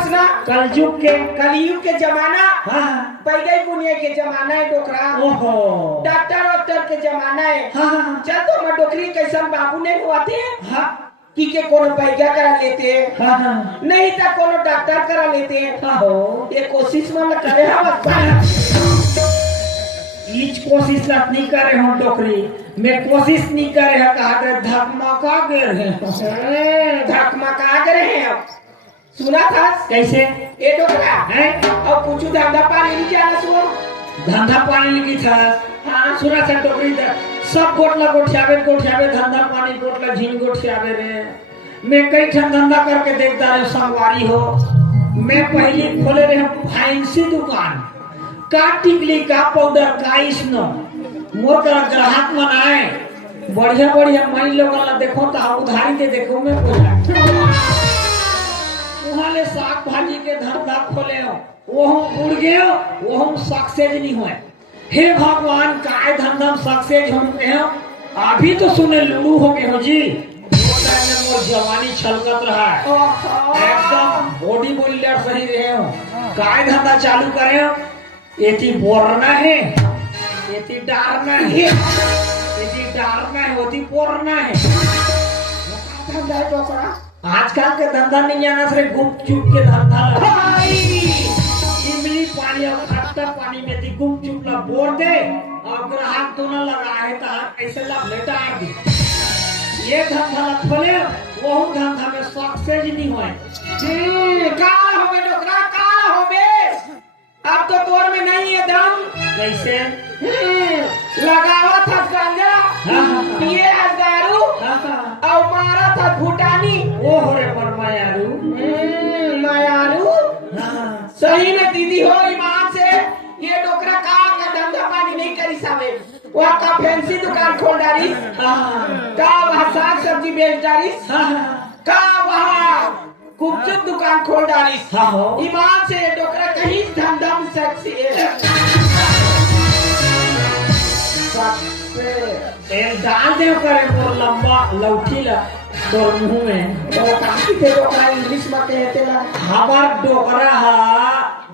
हस ना कलयुग के जमाना हाँ पैगई बुनिया के जमाना है डोकरा। ओहो डॉक्टर वॉक्टर के जमाना है। हाँ चल तो मैं डोकरी कैसा बाबू नहीं हुआते हाँ कि के कोनो पैगा करा लेते हाँ नहीं तो कोनो डॉक्टर करा लेते। हाँ ये कोशिश में करे ईच कोशिश नहीं करे हो डोकरी मैं कोशिश नहीं करे है कहा दे धकमका गिर है धकमका गए हैं। सुना था कैसे ये डोकरा है और कुछ धंधा पानी नहीं जाना सुनो। धंधा पानी लगी था हाँ सुना था डोकरी दा सब गोटला गोठियावे धंधा पानी गोटला झीन गोठियावे रे मैं कई ठन धंधा करके देखता रहे संगवारी हो। मैं पहले खोले रहे फैंसी दुकान का टिकली का पाउडर का स्नो मोर तरह ग्राहक मन आए बढ़िया मन लोगन ला देखो तो उधारी के देखो मैं वहाँ ले साग भाजी के धंधा खोले हो वो हम उड़ गए वो हम सक्सेस नहीं हुए। हे भगवान काय धंधा सक्सेस हम हो अभी तो सुने लुड़ू हो गए हो जी मोर जवानी छलकत रहा है एकदम बॉडी बिल्डर सही रहे हो काय धंधा चालू करे हो एती बोरना है एती डारना है ओती बोरना है धंधा है डोकरा। आजकल के धंधा नहीं जाना से गुप चुप के धंधा इमली पानी और खट्टा पानी में थी गुप चुप ला बोर दे और ग्राहक तो न लगा है तो ऐसे ला लेटा आ दी ये धंधा ला खोले वो धंधा में सक्सेस नहीं हुए। का होवे डोकरा का होवे अब तो तोर में नहीं है दम। कैसे लगावा था गांजा पिए दारू और मारा था भूटानी वो हो रे पर मायारू मायारू सही में दीदी हो ईमान से ये डोकरा का धंधा पानी नहीं करी सावे वहाँ का फैंसी दुकान खोल डाली का वहाँ साग सब्जी बेच डाली का वहाँ गुपचुप दुकान खोल डाली ईमान से ये डोकरा कहीं धंधा में डाल दे करे मोर लंबा लौठी ला तोर मुंह में तो काफी थे डोकरा इंग्लिश में कहते ला हमार डोकरा हा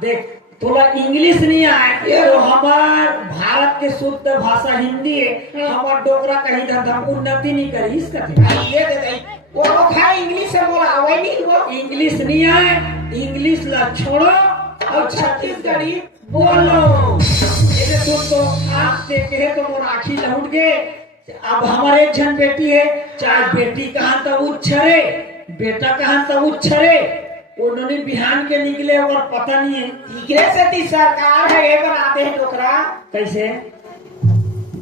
देख तोला इंग्लिश नहीं आए ये तो हमार भारत के शुद्ध भाषा हिंदी है हमार डोकरा कहीं धंधा उन्नति नहीं करी इसका ये दे दे वो लोग है इंग्लिश से बोला वही नहीं वो इंग्लिश नहीं आए इंग्लिश ला छोड़ो और छत्तीसगढ़ी बोलो ये तुम तो आँख देखे है तो मोर आँखी लहुट गए। अब हमारे एक जन बेटी है चाहे बेटी कहाँ तो उच्छरे बेटा कहाँ तो उच्छरे उन्होंने बिहान के निकले और पता नहीं है टिकरे से ती सरकार है ये बनाते हैं डोकरा कैसे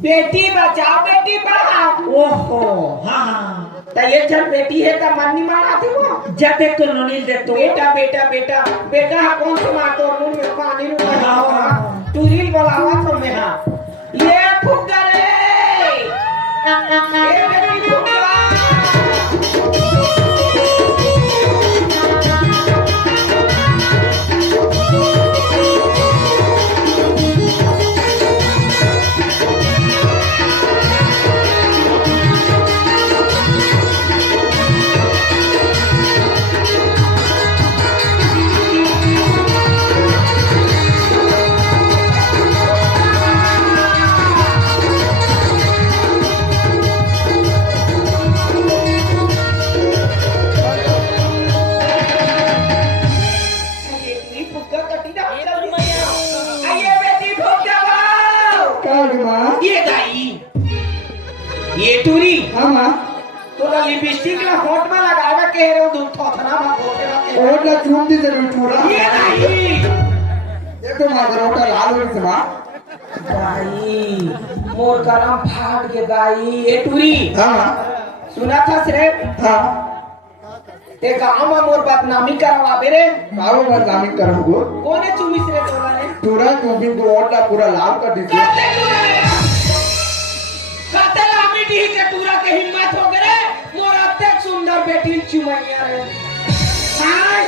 बेटी बचाओ बेटी पढ़ाओ। ओहो हाँ तो ये जन बेटी है तो मन नहीं मनाते वो जा देख तो ननील देख तो बेटा बेटा बेटा बेटा हाँ कौन से मारतो नून में पानी नून में टूरिल बोलावा तो मैं हाँ ये फुग्गा रे ये बेटी फुग्गा ये टूरी हाँ तो लिपस्टिक ला होठ में लगावे के रे दूध थोथना में होते रखे और ना चुंडी से टूरा ये नहीं देखो मागरोटा लाल हो गया दाई मोर गरम फाड़ के दाई ये टूरी हाँ सुना था सिर्फ हाँ ते गांव में मोर बदनामी करवावे रे आओ बदनामी करूँगो कोने चुमिस रे तोला रे टूरा क्योंकि तो और ना पूरा लाल कर दीजिए कतला मिटी के टूरा के हिम्मत हो गए मोर अत्यंत सुंदर बेटी चुमैया रे हाय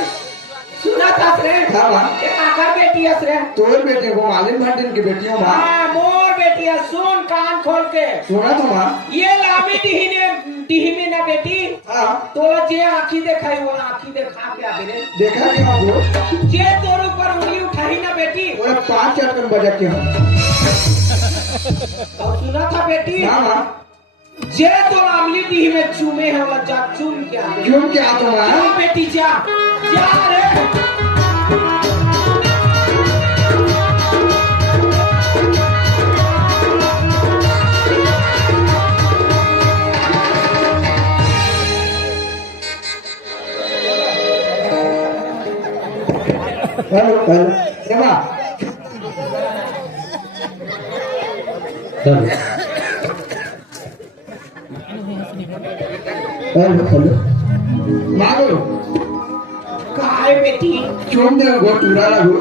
सुना था रे हाँ ये आकर बेटी है रे तोर बेटे को मालिन भंडन की बेटियों माँ हां मोर बेटी है सुन कान खोल के सुना तो माँ ये लामी दी ने टीही में ना बेटी हाँ तो जे आँखी देखाई वो आँखी देखा के आगे रे देखा क्या हमको जे तोर ऊपर उंगली उठाई ना बेटी वो 5 चक्कर बजा के हम और सुना था बेटी हाँ हाँ जे तो अमली टीही में चूमे है वाला जा चूम के आगे क्यों क्या तुम जा बेटी जा जा रे हेलो हेलो एमा हेलो हेलो मागो काय बेटी क्यों दे गो टूरा लगो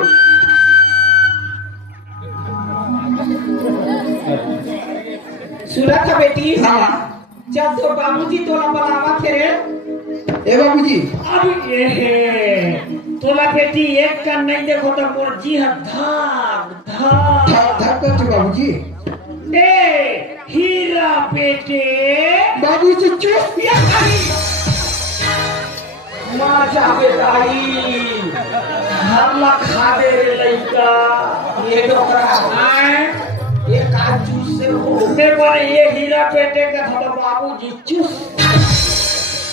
सुना था बेटी हाँ जब तो बाबूजी तोला बनावा थे रे ए बाबूजी अब ये तोला बेटी एक का नहीं देखो तो मोर जी है धाक धाक धक कर बाबूजी ए हीरा बेटे बाबूजी चुप ये खाली मार जावे दाई हमला खा दे रे लइका ये डोकरा आए ये काजू से हो मैं बोले ये हीरा बेटे का था तो बाबूजी चुस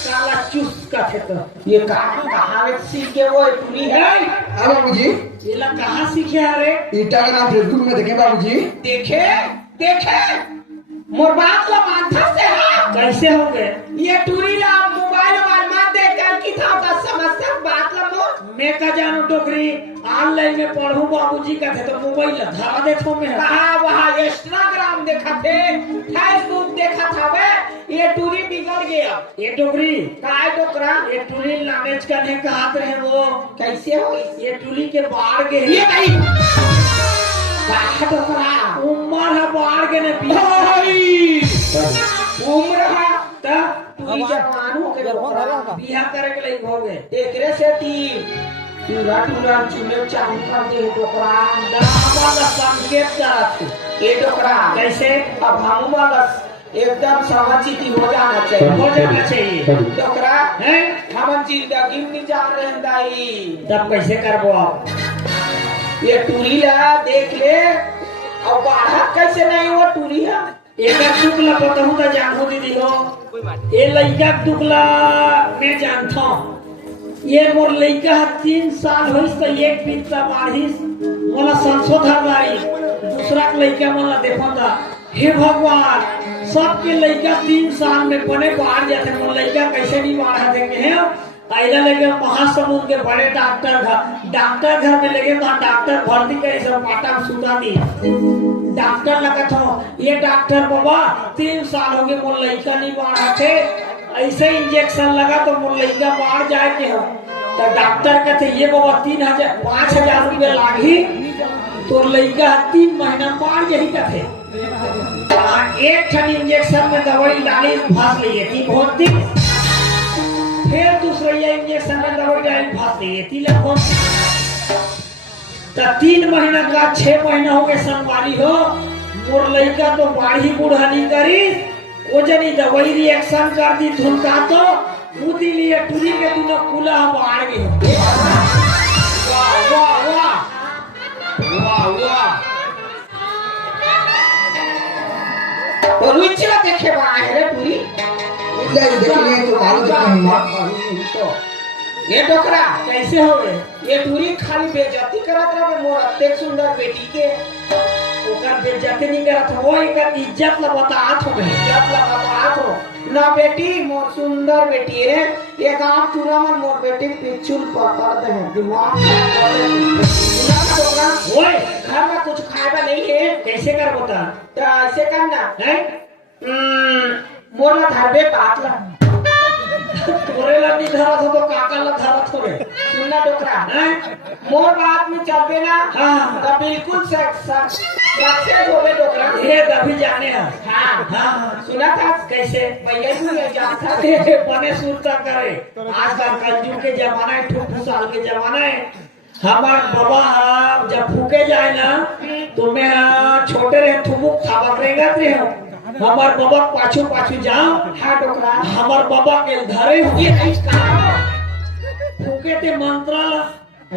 काला चुस का थे तो ये काजू कहावत सीख के वो पूरी है हाँ बाबूजी ये ला कहाँ सीखे रे ईटा का नाम फेसबुक में देखे बाबूजी देखे देखे मोर बात ला मानता से हाँ कैसे हो गए ये टूरी ला मोबाइल मत देख कर की था का समस्या बात ला मोर मैं का जानू टोकरी ऑनलाइन में पढ़ू बाबूजी का थे तो मोबाइल धरा देथो में कहा वहाँ इंस्टाग्राम देखा थे फेसबुक देखा था वे ये टूरी बिगड़ गया ये टोकरी काय डोकरा ये टूरी लामेज करने का हाथ रहे वो कैसे हो ये टूरी के बाहर के ये कहीं काय डोकरा उम्र है बाहर के ने उम्र है ता टूरी जवान हो के डोकरा बियाह करे के लिए हो गए देखरे से ती पूरा पूरा चुने चाहू कर दे डोकरा हमारा संकेत करा थी ये डोकरा कैसे अब हम वाला एकदम समझती हो जाना चाहिए हो जाना चाहिए डोकरा हैं हम जिंदगी में जान रहे दाई तब कैसे करबो आप ये टूरी ला देख ले और बाहर कैसे नहीं वो टूरी है एक दुखला बताऊं तो जानू दीदी हो ये लड़का दुखला मैं जानता हूँ ये मोर लड़का 3 साल होइस तो एक पिता बाढ़िस मोला संशोधन गाड़ी दूसरा लड़का मोला देखा हे भगवान सबके लड़का 3 साल में बने बाहर जाते मोर लड़का कैसे नहीं बाहर देंगे हैं आइला लगे महासमुंद के बड़े डॉक्टर घर में लगे तो डॉक्टर भर्ती करे सब माता सुता दी डॉक्टर लगा था ये डॉक्टर बाबा 3 साल हो गए मोर लड़का नहीं बाहर थे ऐसे इंजेक्शन लगा तो मोर लड़का बाहर जाए के हो तो डॉक्टर कहते ये बाबा 5,000 रुपये लागी तो लड़का 3 महीना बाहर यही का थे एक ठन इंजेक्शन में दवाई डाली भाग लिए थी बहुत दिन फिर दूसरा इंजेक्शन में दवाई डाली भाग लिए थी लगभग तो 3 महीना का 6 महीना हो गए संवारी हो मोर लड़का तो बाढ़ी बुढ़ानी करी वो जनी दवाई रिएक्शन कर दी धुलका तो उदी लिए टूरी के दिनों कुला बाढ़ गए वाह वाह वाह वाह वाह और रुचिला देखे बाहर है पूरी इधर देखिए तो मालूम नहीं तो ये डोकरा कैसे हो गए ये टूरी खाली बेइज्जती करत रहे मोर अत्ते सुंदर बेटी के ओकर बेइज्जती नहीं करत हो एकर इज्जत ल बतात हो गए जब लगा बात हो ना बेटी मोर सुंदर बेटी है ये गांव चूरा में मोर बेटी पिछुल पकड़ दे दिमाग सुना ना डोकरा ओए घर में कुछ खाएगा नहीं है कैसे कर बता तो ऐसे करना हैं मोर ला धरबे पात ला तोरे ला नहीं धरत हो तो काका ला धरत हो रे सुनना डोकरा हैं मोर बात में चलबे ना हाँ। तो बिल्कुल सक्सेस होवे डोकरा ये तभी जाने हैं हाँ हाँ सुना था कैसे पहले भी ये जानता था बने सुरता करे आजकल कलयुग के जमाना है ठूठ साल के जमाना है हमार बाबा जब फूके जाए ना तो मैं छोटे रहे थुमुक खावत रहेगा थे हमार बाबा पाछू पाछू जाओ हाँ डोकरा हमार बाबा के धरे हुए ये इसका फूके ते मंत्रा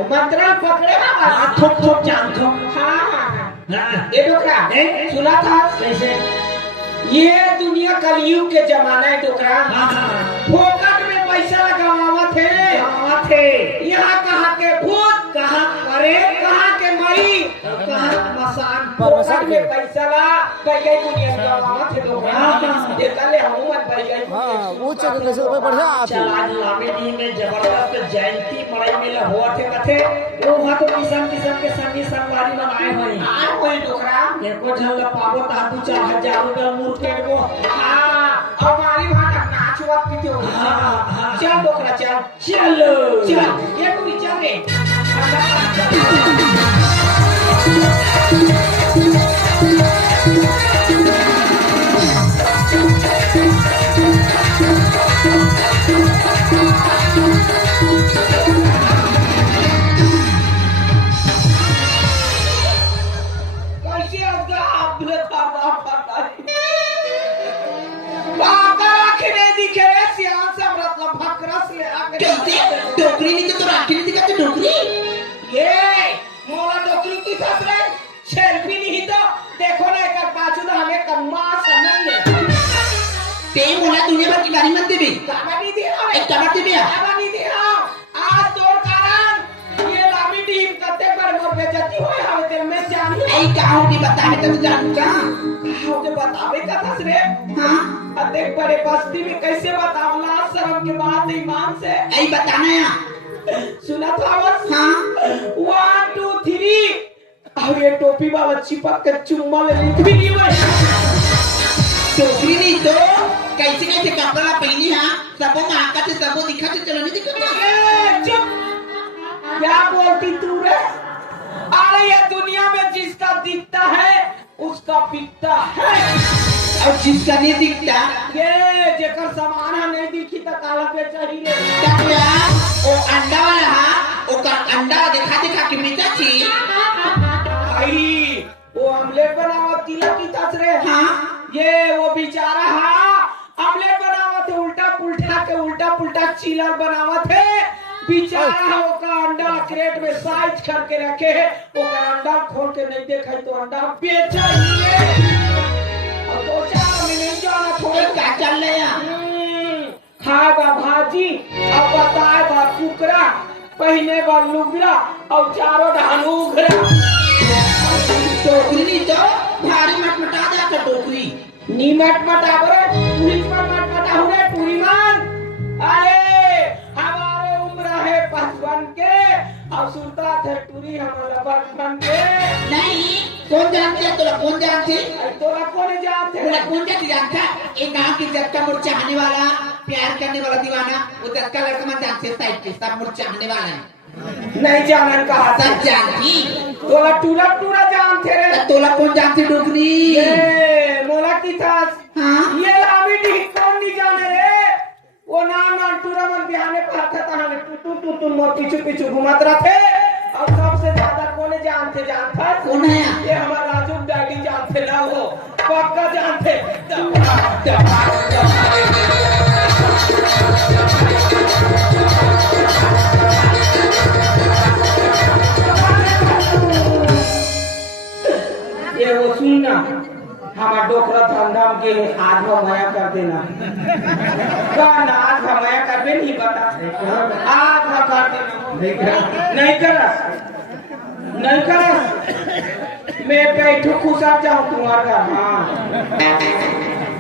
मंत्र पकड़े बाबा थोक थोक जान थोक हाँ हाँ ये डोकरा ए? सुना था कैसे ये दुनिया कलयुग के जमाना है डोकरा हाँ हाँ फोकट में पैसा लगावत है कहाँ थे यहाँ कहाँ के भूत कहाँ करे कहाँ के मई कहाँ मसान फोकट में पैसा ला पैसा दुनिया लगावत है डोकरा हाँ। देखा ले हम मत पैसा हाँ वो चल कैसे रुपए बढ़िया आते चल आज लामिनी में जबरदस्त जयंती मड़ई में हुआ थे कथे वो वहाँ तो किस्म किस्म के संगी संगवारी बनाए हुए आ कोई डोकरा एको झल पाबो तातू 4000 रुपया मूर्ति को हाँ हमारी भाषा नाच वक्त की जो हाँ। चल डोकरा चल चलो चल ये कोई चल रे कैसे आपका आपने पापा पापा पापा आखिर दिखे रे सियान से मतलब भकरस ले आके टोकरी नहीं तो राखी नहीं दिखा तो टोकरी ये मोला डोकरी की खसरे सेल्फी नहीं तो देखो ना एक पाछू तो हमें कम्मा समझ ले ते मोला दुनिया भर की गाड़ी मत देबी कहानी दिया एक टमाटर दे बिया कहानी दिया आज तोर कारण ये लामी टीम कते पर मोर बेइज्जती होए हवे तेरे में जान आई काहू की बता में तब जान का हो के बतावे का खसरे हां अते बड़े बस्ती में कैसे बतावला शर्म के बाद ईमान से आई बताना या सुना था बस हां 1 2 3 अब ये टोपी वाला चिपक के चुम्मा ले ली भी नहीं भाई टोकरी नहीं तो कैसे कैसे कपड़ा पहनी हां सबो माका से सबो दिखा तो चलो नहीं दिखा ए, चुप क्या बोलती तू रे अरे ये दुनिया में जिसका दिखता है उसका बिकता है और जिसका नहीं दिखता ये जेकर सामान नहीं दिखी तो काला पे चाहिए क्या ओ अंडा वाला ओ का अंडा दिखा दिखा के मिटा छी भाई वो ऑमलेट बनावा तिलक की तस रे हां ये वो बेचारा ऑमलेट बनावा थे उल्टा पुल्टा चिलर बनावा थे बेचारा ओका अंडा क्रेट में साइज करके रखे है ओका अंडा खोल के नहीं देखा तो अंडा बेचा ही है और दो चार मिनट जाना थोड़े क्या चल रहा खाएगा भाजी अब बताएगा कुकरा पहने का लुगड़ा और चारों ढालू उघरा टोकरी नहीं तो भारी मत मटा दे तो टोकरी नीमट मटाबरे पुलिस पर मत मटाऊ रे पूरी मान अरे हमारे उम्र है 55 के और सुनता थे टूरी हमारा बचपन के नहीं कौन जानते है तोरा कौन जानते तोरा कौन जानते तोरा कौन जानता एक गांव की जब का मुझ चाहने वाला प्यार करने वाला दीवाना वो जब का लड़का मन जानते टाइप के सब मुझ चाहने वाला है नहीं जानन कहा सब जानती तोला टूरा जानते रे तोला कौन जानती डोगरी ये मोला की था हाँ ये लामी डी कौन नहीं जाने रे वो ना टूरा मन बिहाने पर था तहाने तू मोर पीछे घुमात रहते और सबसे ज्यादा कौन जानता कौन है ये हमारा राजू डैडी जानते ना वो पक्का जानते ये वो सुनना हमारा डोकरा धंधा के आज माया कर देना कौन आज माया कर दे नहीं पता आज कर देना नहीं करस मैं बैठू खुशा जाऊं तुम्हारा हाँ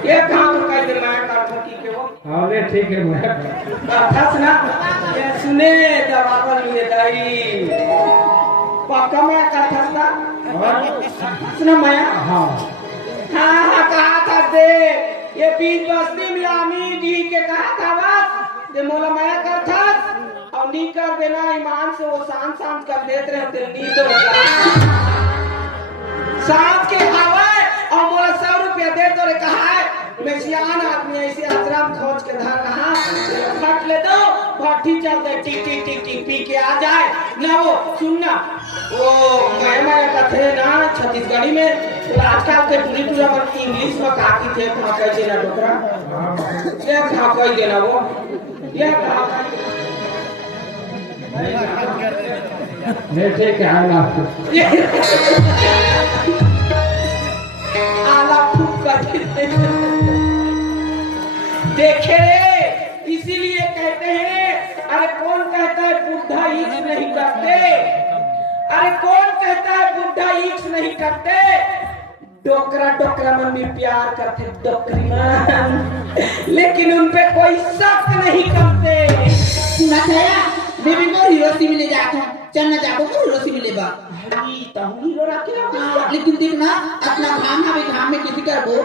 ये काम कर दे मैं कर दूं की के वो हाँ ले ठीक है मैं अर्थात ना ये सुने जवाब लिए दाई पक्का मैं करता था सुना मैं हाँ हाँ कहा था दे ये बीच बस्ती में आमी जी के कहा था बस ये मोला मैं करता और नी कर देना ईमान से वो शांत कर देते रहते नींद हो जाए सांस के हवा और मोला 100 रुपया दे तो कहा है मैं सियान आदमी ऐसे आश्रम खोज के धर रहा फट ले दो भट्टी चलते टिक टिक टिक टिक पी के आ जाए ना वो सुनना वो मैं कथे ना छत्तीसगढ़ी में आजकल के पूरी पूरा मन इंग्लिश में काकी थे कह देना डोकरा ये कह देना वो ये नहीं ठीक है आला फूक कर देखे इसीलिए कहते हैं अरे कौन कहता है बुढ़ा ईच नहीं करते अरे कौन कहता है बुढ़ा ईच नहीं करते डोकरा डोकरा मन में प्यार करते डोकरी मन लेकिन उन पे कोई शक नहीं करते सुना था बेबी मोर हीरो से मिले जाता चल ना जाबो मोर हीरो से मिले बा हीरो रखे लेकिन देखना अपना घाम में किसी करबो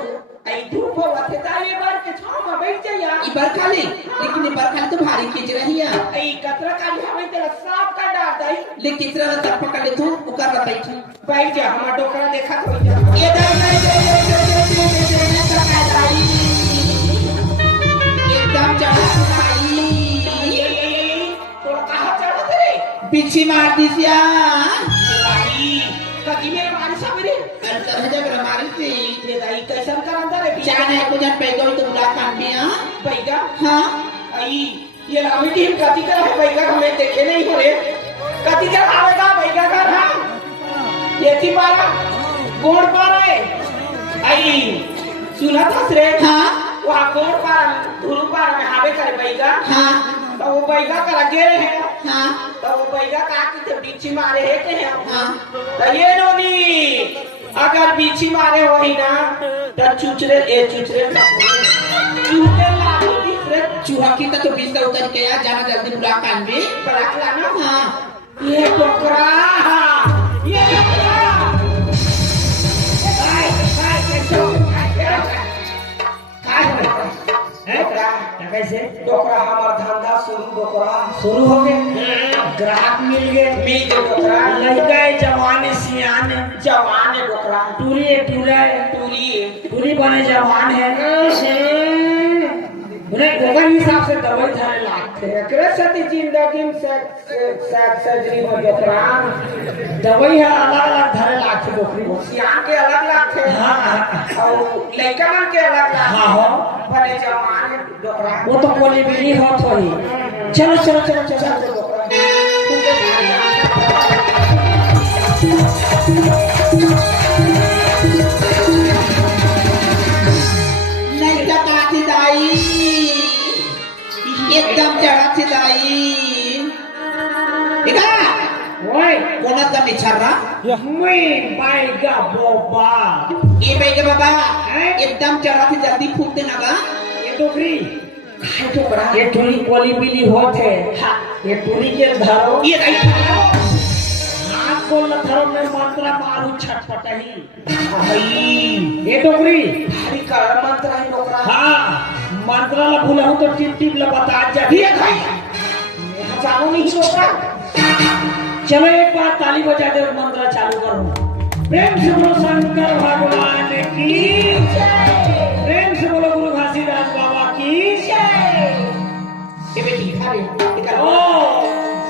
आई धूप होते ताले बार के छाव में बैठ जाया ई बरखा ले लेकिन ई बरखा तो भारी खींच रही है आई कतरा का हमें तेरा सांप का डाल दई लेकिन किचरा ला सब पकड़ ले तू ओकर ला बैठ जा हमारा डोकरा देखा तो जा ये दर एकदम चढ़ा भाई तो कहां चढ़ा रे पीछे मार दिसिया भाई कदी में मारी सबरे अंतर जब मारी थी ये दाई कैसन कर अंदर है जाने को जन पैगो तो मुलाकात भी हां बैगा हां आई ये लामी टीम कदी कर है बैगा हमें देखे नहीं हो रे कदी कर आवेगा बैगा कर हां ये थी पारा गोड़ पारा है आई सुना था रे हां वहां गोड़ पारा धुरु पारा में हावे करे बैगा हां तो वो बैगा का लगे रहे हैं हां तो वो बैगा का की तो बीची मारे है के हैं हां तो ये नोनी अगर बीची मारे हो ही ना तो चुचरे लागो तीसरे चूहा की तो 20 का उतर के आ जाना जल्दी मुलाकात भी बड़ा लाना हां ये टोकरा ये टोकरा कैसे डोकरा हमार धंधा शुरू हो गए ग्राहक मिल गए डोकरा लड़का जवान सियान जवान है डोकरा टूरी बने जवान है उन्हें गोबर हिसाब से दवाई थाने लागते एकरे साथी जिंदगी में सर्जरी हो डोकरा दवाई है अलग अलग धारे लागते डोकरी सियान के अलग लागते हाँ और लड़का मन के अलग लागते हाँ हो बने जवान है डोकरा वो तो कोली बिली हो थोड़ी चलो चलो चलो चलो लड़का काटी दाई एकदम चढ़ा थी दाई इका ओए कोना का निछारा मैं बाइगा बोबा ये बेगे बाबा एकदम चढ़ा थी जल्दी फूक देना का ये डोकरी ये टूरी कोली बिली होते ये टूरी के धरो ये नहीं खाओ हाथ को लथरो में मंत्र मारू छटपटाई ये डोकरी भारी कर मंत्र है डोकरा हाँ मंत्र ला भूला हूँ तो टिप टिप ला बता जा ये भाई जानो नहीं डोकरा चलो एक बार ताली बजा दे और मंत्र चालू करो प्रेम से बोलो शंकर भगवान की प्रेम से बोलो गुरु घासीदास बाबा की ये बेटी खा रे ओ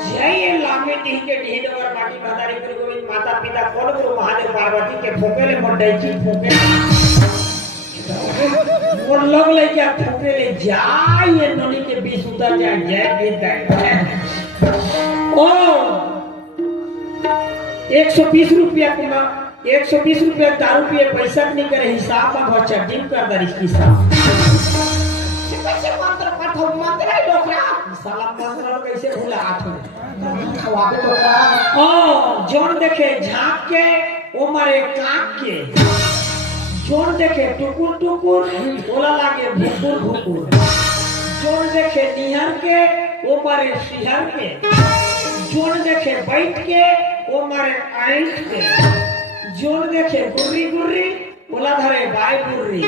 जय लामे डी के ढील और माटी मातारी गुरु गोविंद माता पिता कोल गुरु महादेव पार्वती के फूकेले मंडई की फूके और लोग लेके फूकेले जाए ये नली के बीच उतर जाए जय गीत ओ 120 रुपया कुना 120 रुपया दारू पिए पैसा नहीं करे हिसाब में बहुत चड्डी कर दर इसकी साहब कैसे मंत्र पढ़ो मंत्र है डोकरा साला मंत्र कैसे भूला आठ खवाबे डोकरा ओ जोन देखे झांक के ओ मारे काक के जोन देखे टुकुर टुकुर बोला लागे भुकुर भुकुर जोन देखे निहर के ओ मारे सिहर के जोन देखे बैठ के ओ मारे आइंठ के जोन देखे गुर्री गुर्री बोला धरे बाय गुर्री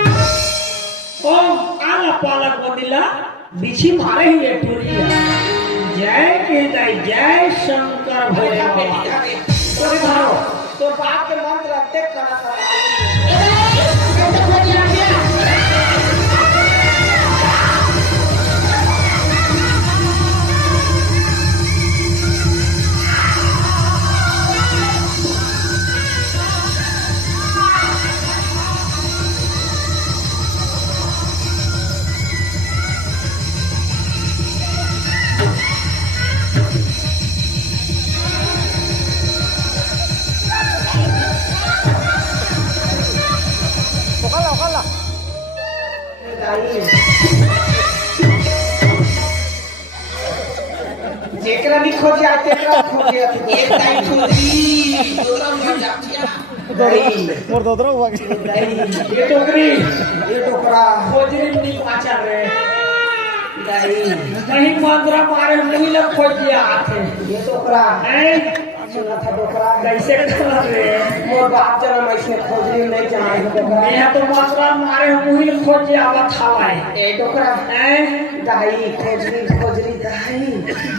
ओम आला पालक बंदिला बिछी मारे ही ये टूरिया जय जय शंकर भोले बाबा तो धारो तो बाप के मंत्र अत्ते करा एकरा नहीं खोजे आते एकरा खोजे आते एक टाइम खोदरी दूसरा मर जाती है नहीं मोर दोदरा हुआ नहीं ये टोकरी ये टोकरा खोजरी नहीं पाचा रे नहीं नहीं मंत्रा मारे नहीं लग खोज दिया आते ये टोकरा हैं सुना था टोकरा कैसे कर रे मोर बाप जन्म ऐसे खोजरी नहीं जाए टोकरा मैं तो मंत्रा मारे हम ही खोज दिया आवत हवाए ए टोकरा हैं दाई खोजरी दाई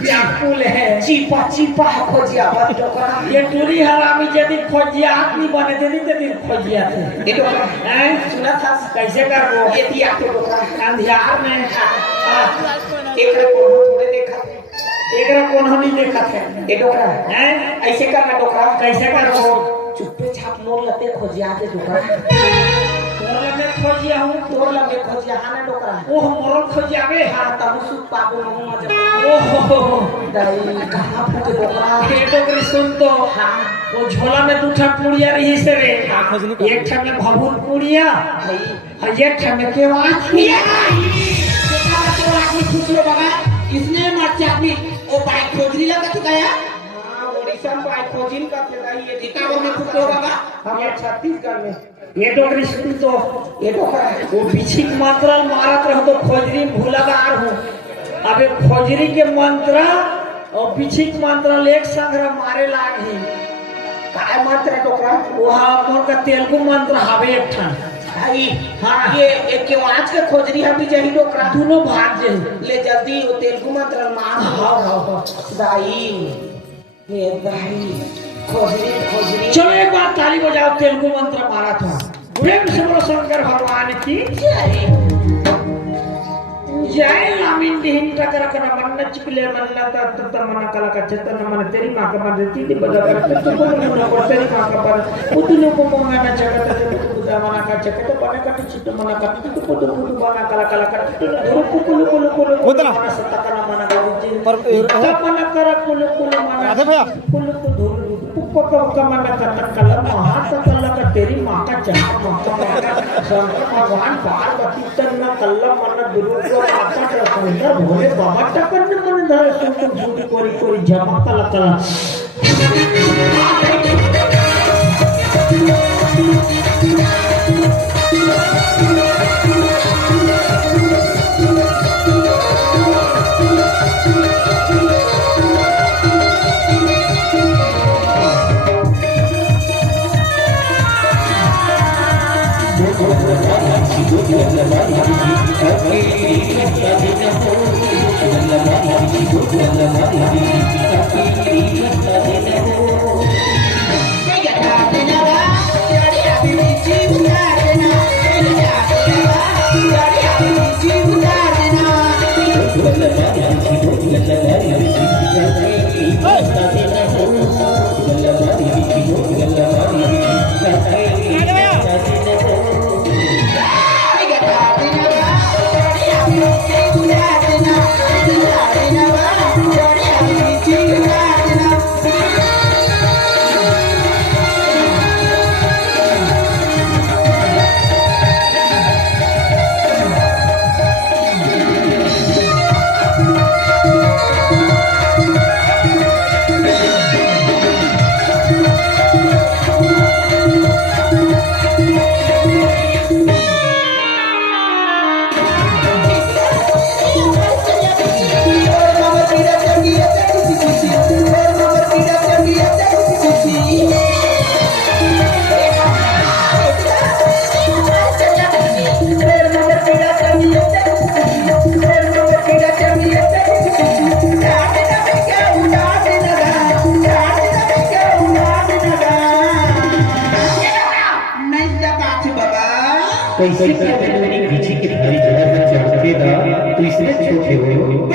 व्याकुल है चीपा चीपा खोजी आवत टोकरा ये टूरी हरामी यदि खोज दिया आदमी बने थे नहीं तो खोज दिया थे ये टोकरा हैं सुना था कैसे कर वो ये दिया तो टोकरा अंधियार में एक को थोड़े देखा एक कौन नहीं देखा थे ये टोकरा हैं ऐसे करना टोकरा कैसे कर वो चुप्पे छाप मोर लते खोजी आते टोकरा तोरे में खोजिया हूँ तोर लगे खोजी हाना टोकरा ओह मोरल खोजियावे हाँ तब सु पाबो मुंह मजे ओहो दाई कहाँ फूटे टोकरा ये टोकरी सुन तो हाँ वो झोला में दूठा पुड़िया रही से रे एक ठा में भभूत पुड़िया नहीं और एक ठा में केवा इसने मर्चा भी ओ बाइक खोजरी लगा तो गया हाँ ओडिशा में बाइक खोजिन का थे दाई ये किताबों में फुटो बाबा हम ये छत्तीसगढ़ में ये टोकरी सुन तो ये टोकरा वो पीछे मंत्र मारत रहो तो खोजरी भूलागार हूँ अबे खोजरी के मंत्र और पीछे मंत्र लेख संग्रह मारे लाग ही काय मंत्र टोकरा वहाँ मोर का तेलुगु मंत्र हवे एक ठा भाई हाँ ये एक के आज के खोजरी हम भी जही टोकरा दोनों भाग जे ले जल्दी वो तेलुगु मंत्र मार हाँ दाई ये दाई खोजरी चलो एक बार ताली बजाओ तेलुगु मंत्र मारा था प्रेम से बोलो शंकर भगवान की जय लामिन दिहिन टकर कर मन चिपले मन तत मन कला का चेतन मन तेरी मां का मन ती बजा कर तो मन को तेरी मां का पर उतने को मन ना जगत बुदा मन का जगत बने का चित्त मन का तो को तो बना कला कला कर तो कुल मन सत्ता का मन का मन कर कुल मन राधे भैया कुल तो धूल को मन का कलम हाथ कला का तेरी मां का जन्म शंकर भगवान पार्वती तन कलम मन गुरु को माता का सुंदर भोले बाबा टकर मन धर सुन झूठ कोरी कोरी जमा कला कला कैसे पीछे के भारी जगह में चढ़ते दा तो इसने छोटे हो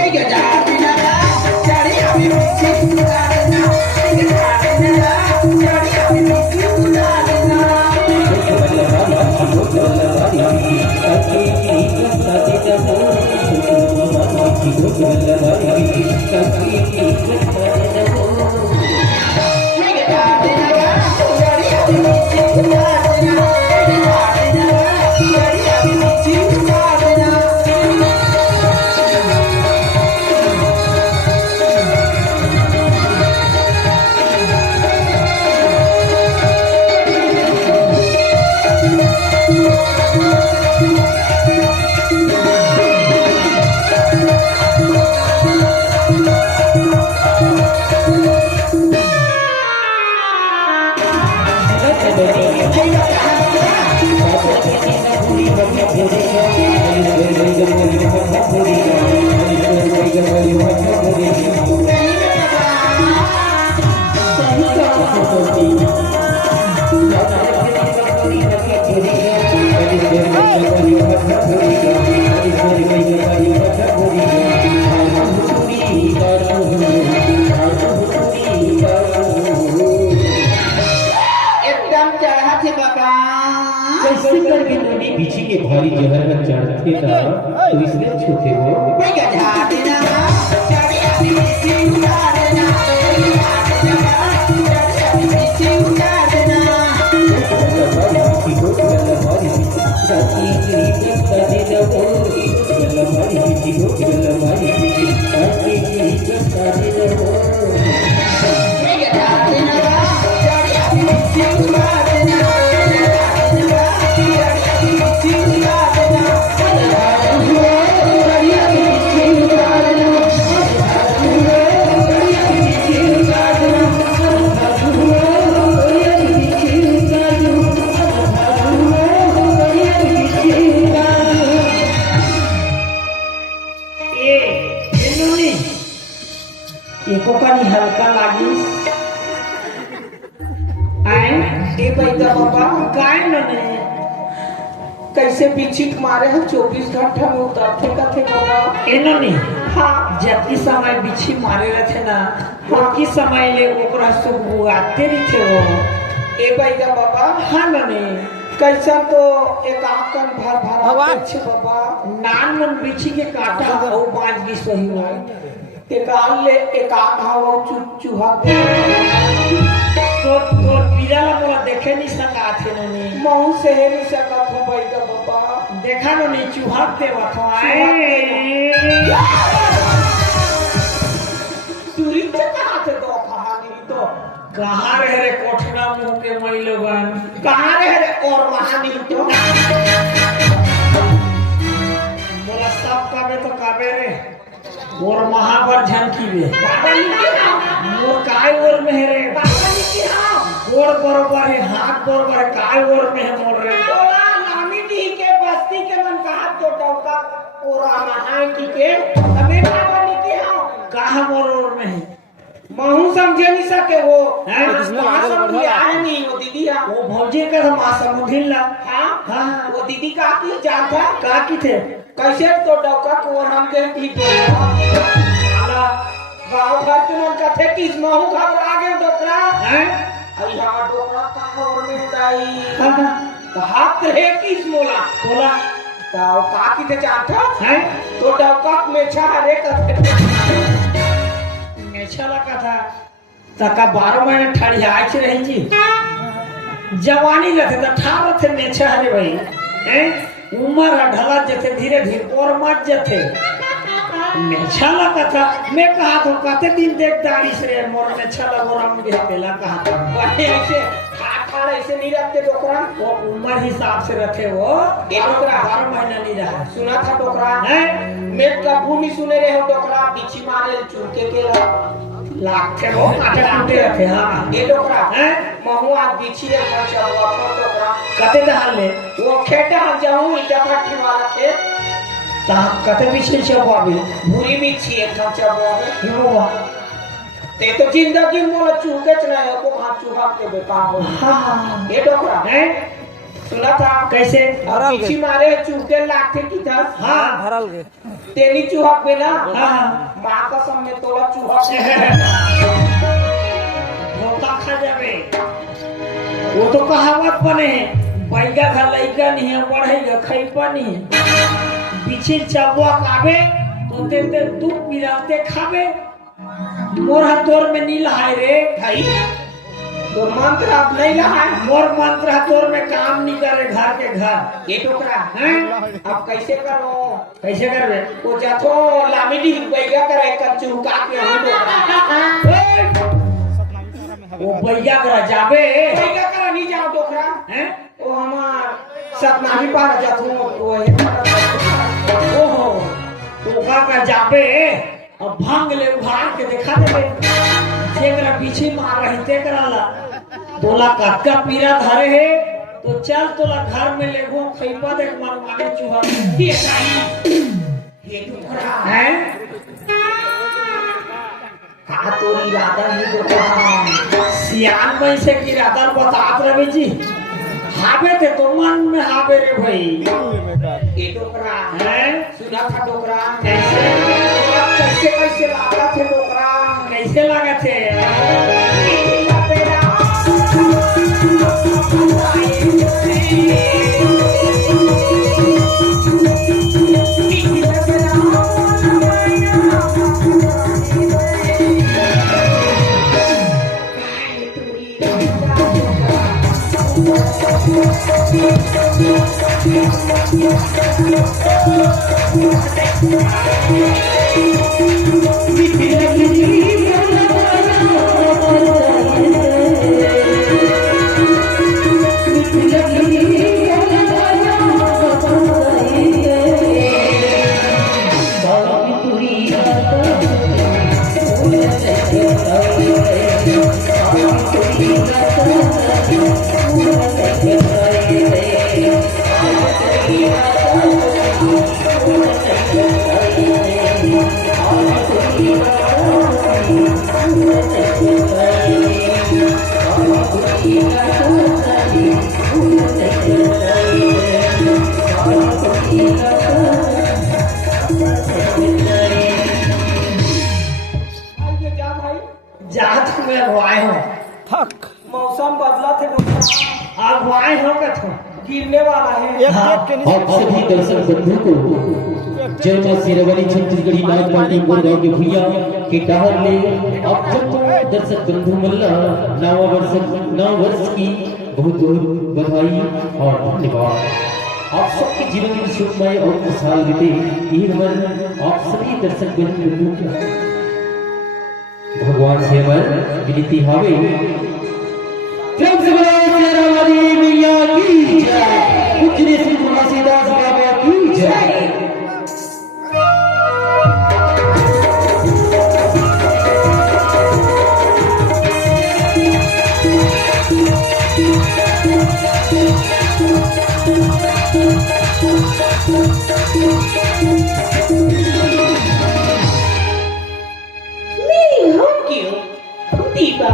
कैसे करके नोनी बिछी के भारी जहर में चढ़ते था तो इसने छूते हो कोई गधा देना चढ़ी आती से उतार देना से उतार देना एको कनी हल्का लागी आए ए पैदा बाबा काय नने कैसे बिछिक मारे हैं 24 घंटा में उतरते कथे बाबा एनो नी हाँ जबकि समय बिछी मारे रहते ना बाकी समय ले ओकरा सब बुआते नहीं थे वो ए पैदा बाबा हाँ नने कैसा तो एक आकन भर भर अच्छे बाबा नान मन बिछी के काटा और बाज की सही हुआ एक आन ले एक आन हाव चूहा तो पीला ला मोला देखे नहीं सका थे नने महू से है नहीं सका था पैदा बाबा देखा नो नहीं चूहा ते वथो आए सूरी से कहाँ से दो कहानी तो कहाँ रह रे कोठना मुंह के मैलोगन कहाँ रह रे और वहाँ नहीं तो बोला सब काबे तो काबे रे और महावर झनकी वे मोर काय और में है रे गोड़ बरोबर है हाथ बरोबर है काय और में है मोर रे नामी दी के बस्ती के मन कहा तो टौका पूरा महान की के हमें बाबा नहीं किया कहाँ मोर और में है महू समझे नहीं सके वो हैं? वहाँ समझे आए नहीं वो दीदी हाँ वो भौजी का तो माँ समुधिन ला हाँ हाँ वो दीदी का की जाता का की थे कैसे तो टौका को नाम के ठीक है गाँव घर के मन कथे किस महू घर आगे डोकरा हैं अई हाँ डोकरा कहाँ और में उड़ाई हाँ हाथ है किस मोला बोला तो का की ते जाता हैं तो डौका में छारे कथे मेछा लगा था तका 12 महीने ठड़ी आछ रही जी जवानी रहते तो ठार थे मेछा हरे भाई हैं उम्र ढला जथे धीरे धीरे और मत जथे मेछा लगा था मैं कहा तो कहते दिन देख दाढ़ी से मोर मेछा लगा और हम भी हतेला कहा था बड़े ऐसे ठाठ ऐसे नहीं रखते डोकरा वो उम्र हिसाब से रखे वो ये डोकरा 12 महीना नहीं रहा सुना था डोकरा हैं मेट का भूमि सुने रहे हो डोकरा बिछी मारे चुके के लाख थे वो आटे टूटे रखे हाँ ये डोकरा हैं महू आज बिछी रे खर्चा हुआ तो डोकरा कहते दहाल ले वो खेते हम जाऊं इटा फट्टी वाला खेत ता कहते पीछे चबाबी भूरी बिछी है खर्चा हुआ हुआ ते तो जिंदगी मोला चूके चना है को हाथ चूहा के बेकार हो हाँ ये डोकरा हैं सुना था कैसे बिछी मारे चूके लाखे की दस हाँ भरल गे तेरी चूहा पे ना हाँ माँ का सामने तोला चूहा धोखा खा जावे वो तो कहावत बने बैगा घर लइका नहीं है बढ़ेगा खैपा नहीं पीछे चबुआ काबे तो ते दूध पिराते खाबे मोर हाथोर में नील हाय रे भाई तो मंत्र अब नहीं लगा मोर मंत्र हाथोर में काम नहीं करे घर के घर ये टुकड़ा हैं अब कैसे करो कैसे करबे वो जातो लामिडी बैगा करे कर चुका के हम टुकड़ा वो बैगा करा जाबे बैगा करे नहीं जाओ टुकड़ा हैं वो हमार सतनामी पार जातो वो है ओहो तो का जाबे अब भांग ले उघाड़ के देखा देबे जेकरा पीछे मार रही तेकरा ला तोला कटका पीरा धरे है तो चल तोला घर में ले गो खैबा देख मार मारे चूहा ये काई ये टुकड़ा हैं का तोरी इरादा ही टुकड़ा सियान में से की इरादा बतात रहे जी हाबे थे तो मन में हाबे रे भाई ये टुकड़ा हैं सुना था टुकड़ा कैसे कैसे कैसे लागा थे टुकड़ा कैसे लगा थे ये पेड़ा आइए जा भाई, जात में अगवाए हो मौसम बदला थे डॉक्टर, अगवाए हो कथो गिरने वाला है। आप सभी दर्शक बंधु को जन्म सिरवली छत्तीसगढ़ी नाच पार्टी गुड़गांव के भैया के डाहर ले आप सब दर्शक बंधु मल्ला नव वर्ष की बहुत बहुत बधाई और धन्यवाद। आप सबके जीवन में सुखमय और खुशहाल बीते यही हमारे आप सभी दर्शक बंधु भगवान से हमारे विनती हावे प्रेम से बोलो तेरा वाली मैया की जय, उजरे से तुलसीदास बाबा की जय। नहीं हम क्यों दीपा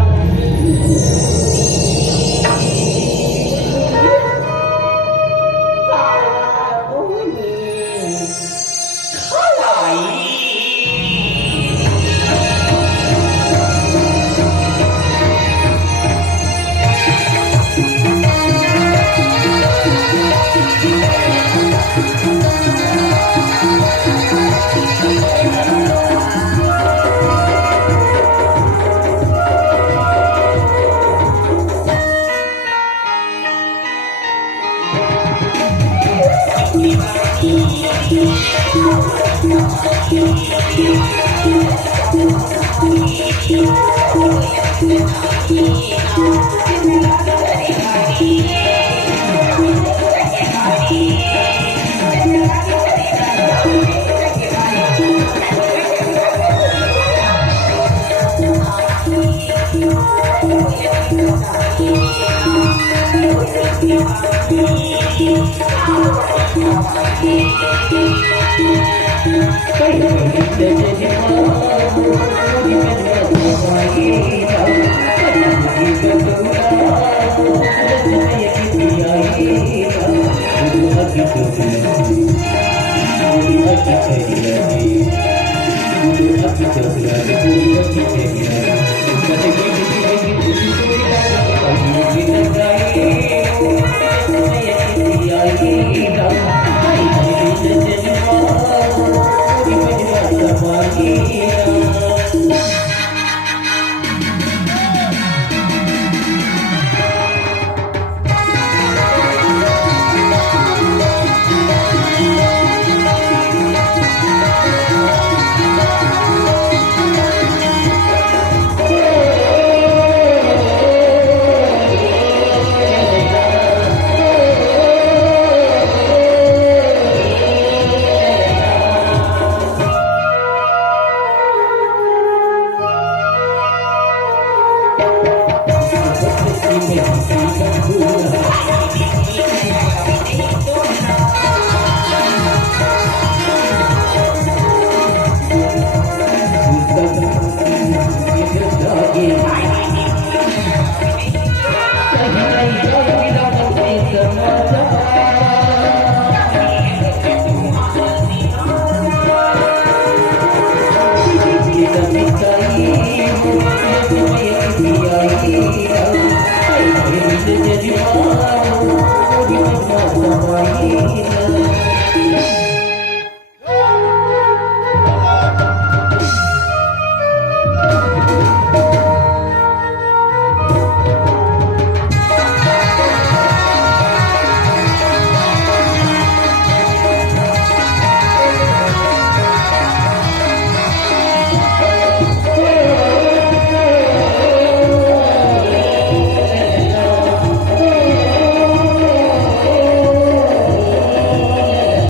Thank you.